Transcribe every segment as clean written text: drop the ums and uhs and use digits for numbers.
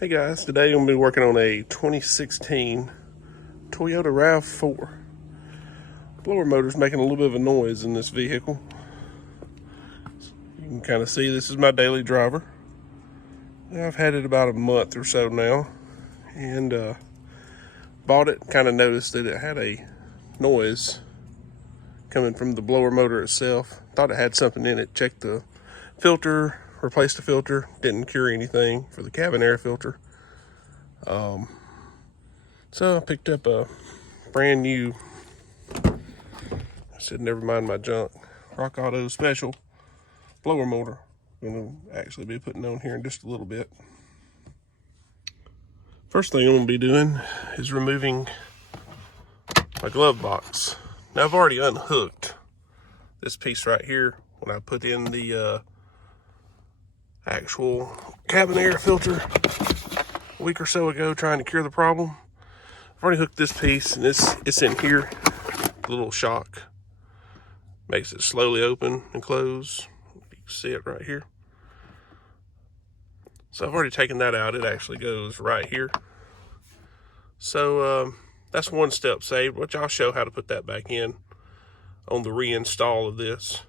Hey guys, today I'm going to be working on a 2016 Toyota RAV4. Blower motor's making a little bit of a noise in this vehicle. You can kind of see this is my daily driver. I've had it about a month or so now, and bought it, kind of noticed that it had a noise coming from the blower motor itself. Thought it had something in it, checked the filter, replaced the filter, didn't cure anything for the cabin air filter. So I picked up a brand new, I said never mind my junk, Rock Auto Special blower motor. I'm going to actually be putting on here in just a little bit. First thing I'm going to be doing is removing my glove box. Now I've already unhooked this piece right here when I put in the actual cabin air filter a week or so ago, trying to cure the problem. I've already hooked this piece, and it's in here. The little shock makes it slowly open and close. You can see it right here. So I've already taken that out. It actually goes right here. So that's one step saved, which I'll show how to put that back in on the reinstall of this.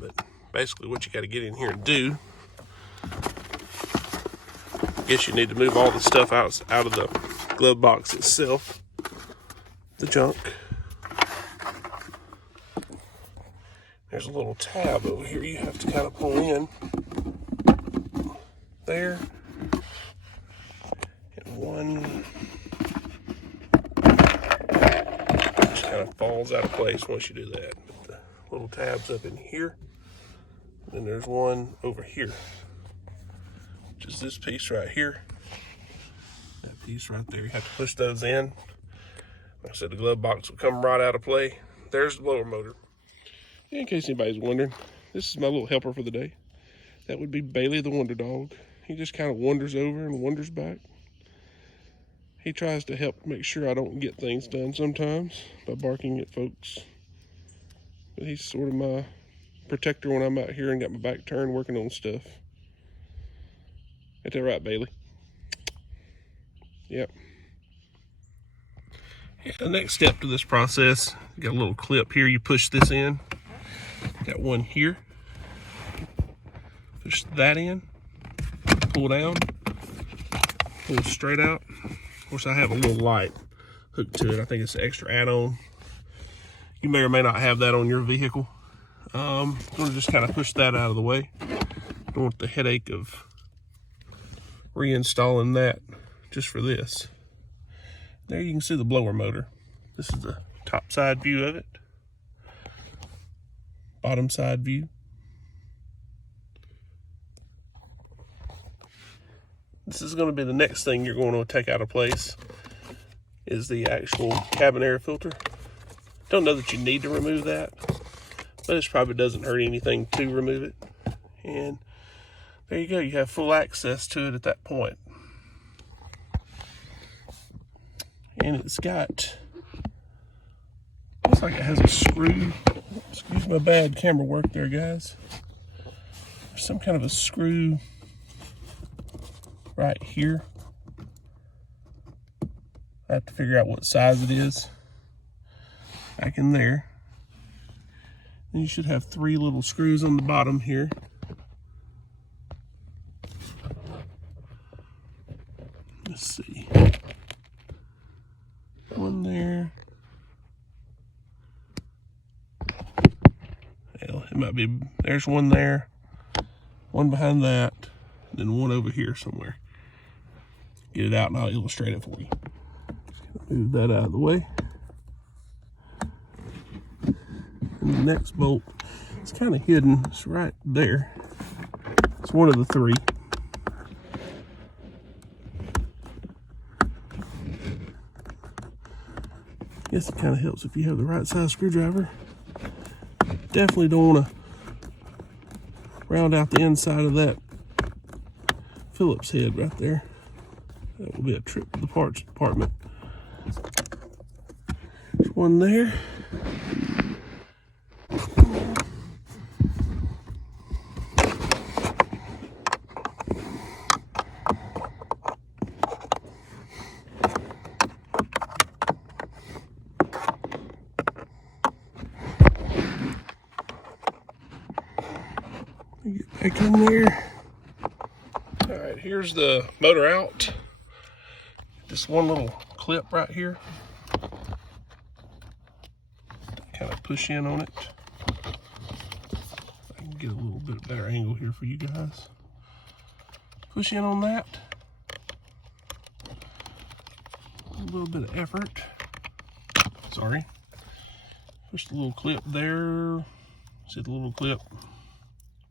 But basically what you got to get in here and do, I guess you need to move all the stuff out of the glove box itself, the junk. There's a little tab over here you have to kind of pull in there, and one just kind of falls out of place once you do that. But the little tab's up in here, and then there's one over here, which is this piece right here. That piece right there, you have to push those in. Like I said, the glove box will come right out of play. There's the blower motor. In case anybody's wondering, this is my little helper for the day. That would be Bailey the Wonder Dog. He just kind of wanders over and wanders back. He tries to help make sure I don't get things done sometimes by barking at folks. But he's sort of my protector when I'm out here and got my back turned working on stuff. Ain't that right, Bailey? Yep. The next step to this process, you got a little clip here. You push this in. Got one here. Push that in. Pull down. Pull straight out. Of course, I have a little light hooked to it. I think it's an extra add-on. You may or may not have that on your vehicle. I'm going to just kind of push that out of the way. Don't want the headache of reinstalling that just for this. There you can see the blower motor. This is the top side view of it. Bottom side view. This is going to be the next thing you're going to take out of place, is the actual cabin air filter. Don't know that you need to remove that, but it probably doesn't hurt anything to remove it. And there you go, you have full access to it at that point. And it's got, looks like it has a screw. Excuse my bad camera work there, guys. There's some kind of a screw right here. I have to figure out what size it is. Back in there. And you should have 3 little screws on the bottom here. Let's see. One there. Well, it might be, there's one there, one behind that, and then one over here somewhere. Get it out and I'll illustrate it for you. Move that out of the way. And the next bolt, it's kind of hidden. It's right there. It's one of the 3. Guess it kind of helps if you have the right size screwdriver. Definitely don't want to round out the inside of that Phillips head right there. That will be a trip to the parts department. There's one there. back in there. All right, here's the motor out. This one little clip right here. Kind of push in on it. I can get a little bit better angle here for you guys. Push in on that. A little bit of effort. Sorry. Push the little clip there. See the little clip?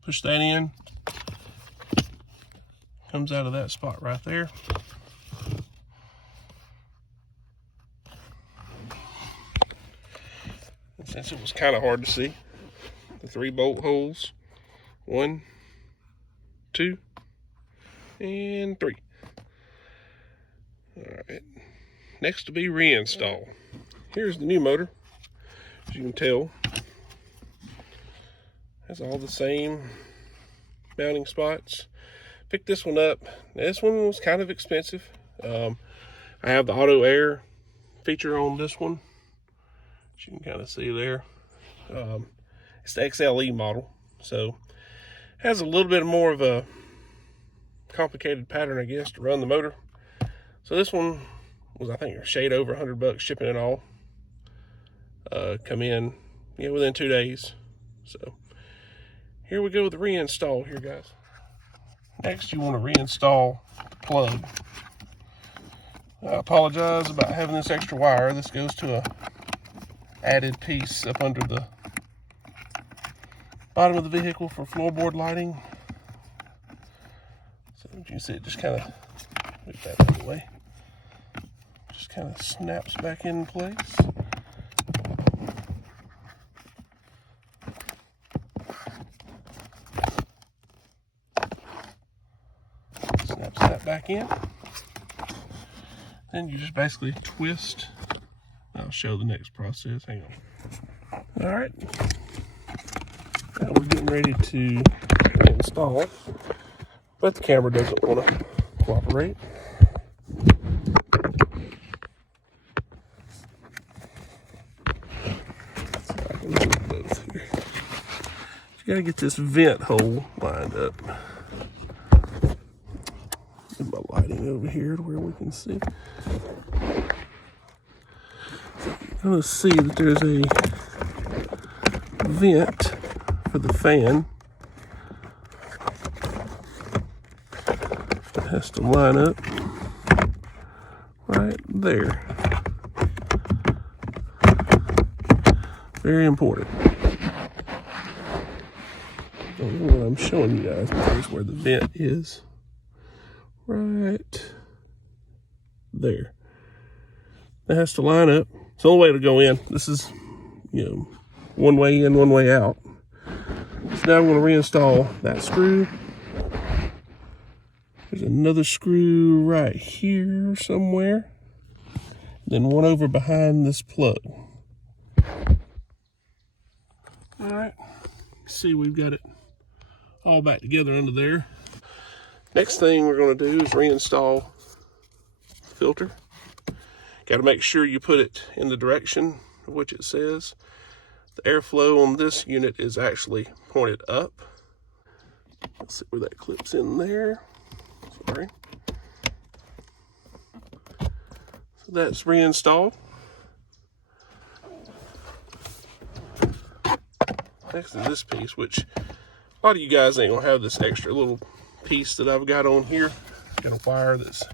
Push that in. Comes out of that spot right there. And since it was kind of hard to see, the 3 bolt holes. 1, 2, and 3. All right. Next to be reinstall. Here's the new motor. As you can tell, has all the same mounting spots. Picked this one up. This one was kind of expensive. I have the auto air feature on this one, as you can kind of see there. It's the XLE model, so it has a little bit more of a complicated pattern, I guess, to run the motor. So this one was, I think, a shade over $100 shipping it all. Come in, within 2 days. So here we go with the reinstall here, guys. Next, you want to reinstall the plug. I apologize about having this extra wire. This goes to a added piece up under the bottom of the vehicle for floorboard lighting. So you can see it just kind of, move that out of the way. Just kind of snaps back in place. Snaps that back in. Then you just basically twist. I'll show the next process. Hang on. All right. Now we're getting ready to install, but the camera doesn't want to cooperate. So I can do both here. You gotta get this vent hole lined up. Get my lighting over here to where we can see. You're gonna see that there's a vent for the fan. It has to line up right there. Very important. Don't know what I'm showing you guys, but here's where the vent is. Right there. It has to line up. It's the only way to go in. This is, one way in, one way out. So now I'm going to reinstall that screw. There's another screw right here somewhere. Then one over behind this plug. All right. See, we've got it all back together under there. Next thing we're going to do is reinstall the filter. Got to make sure you put it in the direction of which it says. The airflow on this unit is actually pointed up. Let's see where that clips in there. Sorry. So that's reinstalled. Next is this piece, which a lot of you guys ain't gonna have this extra little piece that I've got on here. Got a wire that's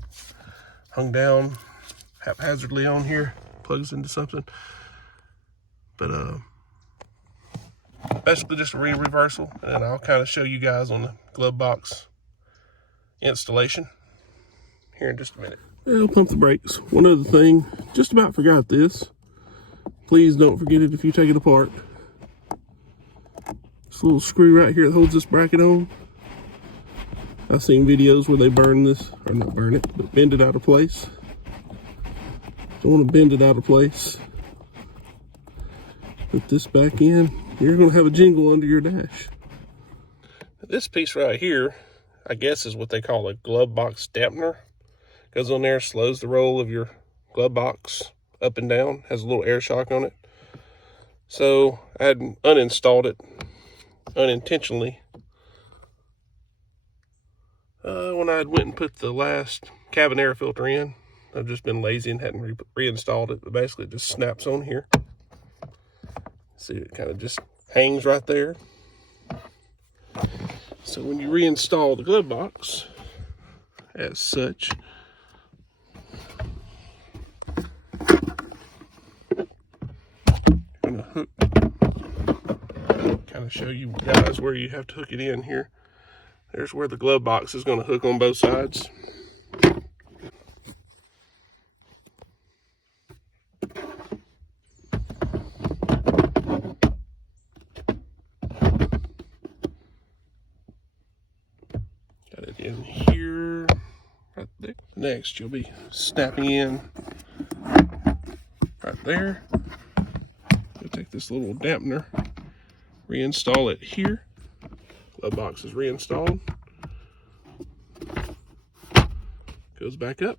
hung down haphazardly on here, plugs into something. But basically just a reversal, and I'll kind of show you guys on the glove box installation here in just a minute. I'll pump the brakes. One other thing, just about forgot this. Please don't forget it if you take it apart. This little screw right here that holds this bracket on. I've seen videos where they burn this, or not burn it, but bend it out of place. Don't want to bend it out of place. Put this back in. You're going to have a jingle under your dash. This piece right here, I guess, is what they call a glove box dampener. Goes on there, slows the roll of your glove box up and down. Has a little air shock on it. So I had uninstalled it unintentionally When I went and put the last cabin air filter in, I've just been lazy and hadn't reinstalled it, but basically it just snaps on here. See, it kind of just hangs right there. So when you reinstall the glove box, as such, I'm gonna hook, kind of show you guys where you have to hook it in here. There's where the glove box is going to hook on both sides. Got it in here, right there. Next, you'll be snapping in right there. You'll take this little dampener, reinstall it here. Glove box is reinstalled. Goes back up.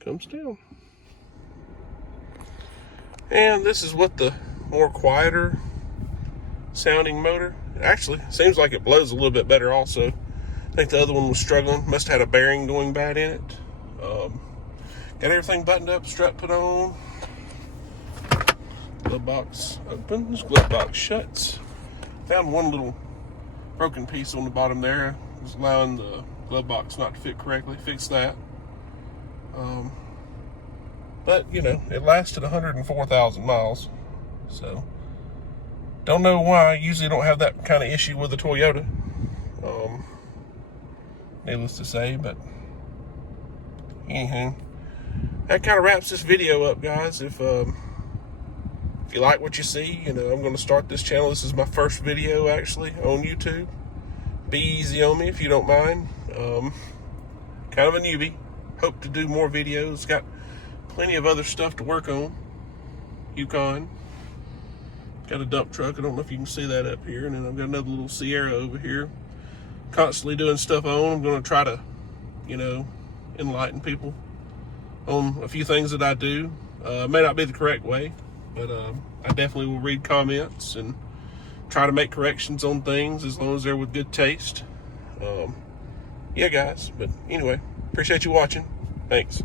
Comes down. And this is what the more quieter sounding motor. Actually, seems like it blows a little bit better also. I think the other one was struggling. Must have had a bearing going bad in it. Got everything buttoned up, strap put on. Glove box opens, glove box shuts. Found one little broken piece on the bottom there. It was allowing the glove box not to fit correctly. Fixed that. But, you know, it lasted 104,000 miles. So, don't know why. Usually don't have that kind of issue with the Toyota. Needless to say, but anyhow, that kind of wraps this video up, guys. If you like what you see, you know, I'm going to start this channel. This is my first video, actually, on YouTube. Be easy on me if you don't mind. Kind of a newbie. Hope to do more videos. Got plenty of other stuff to work on. Yukon. Got a dump truck. I don't know if you can see that up here. And then I've got another little Sierra over here. Constantly doing stuff on. I'm going to try to, you know, enlighten people on a few things that I do. May not be the correct way, but I definitely will read comments and try to make corrections on things as long as they're with good taste. Yeah, guys. But anyway, appreciate you watching. Thanks.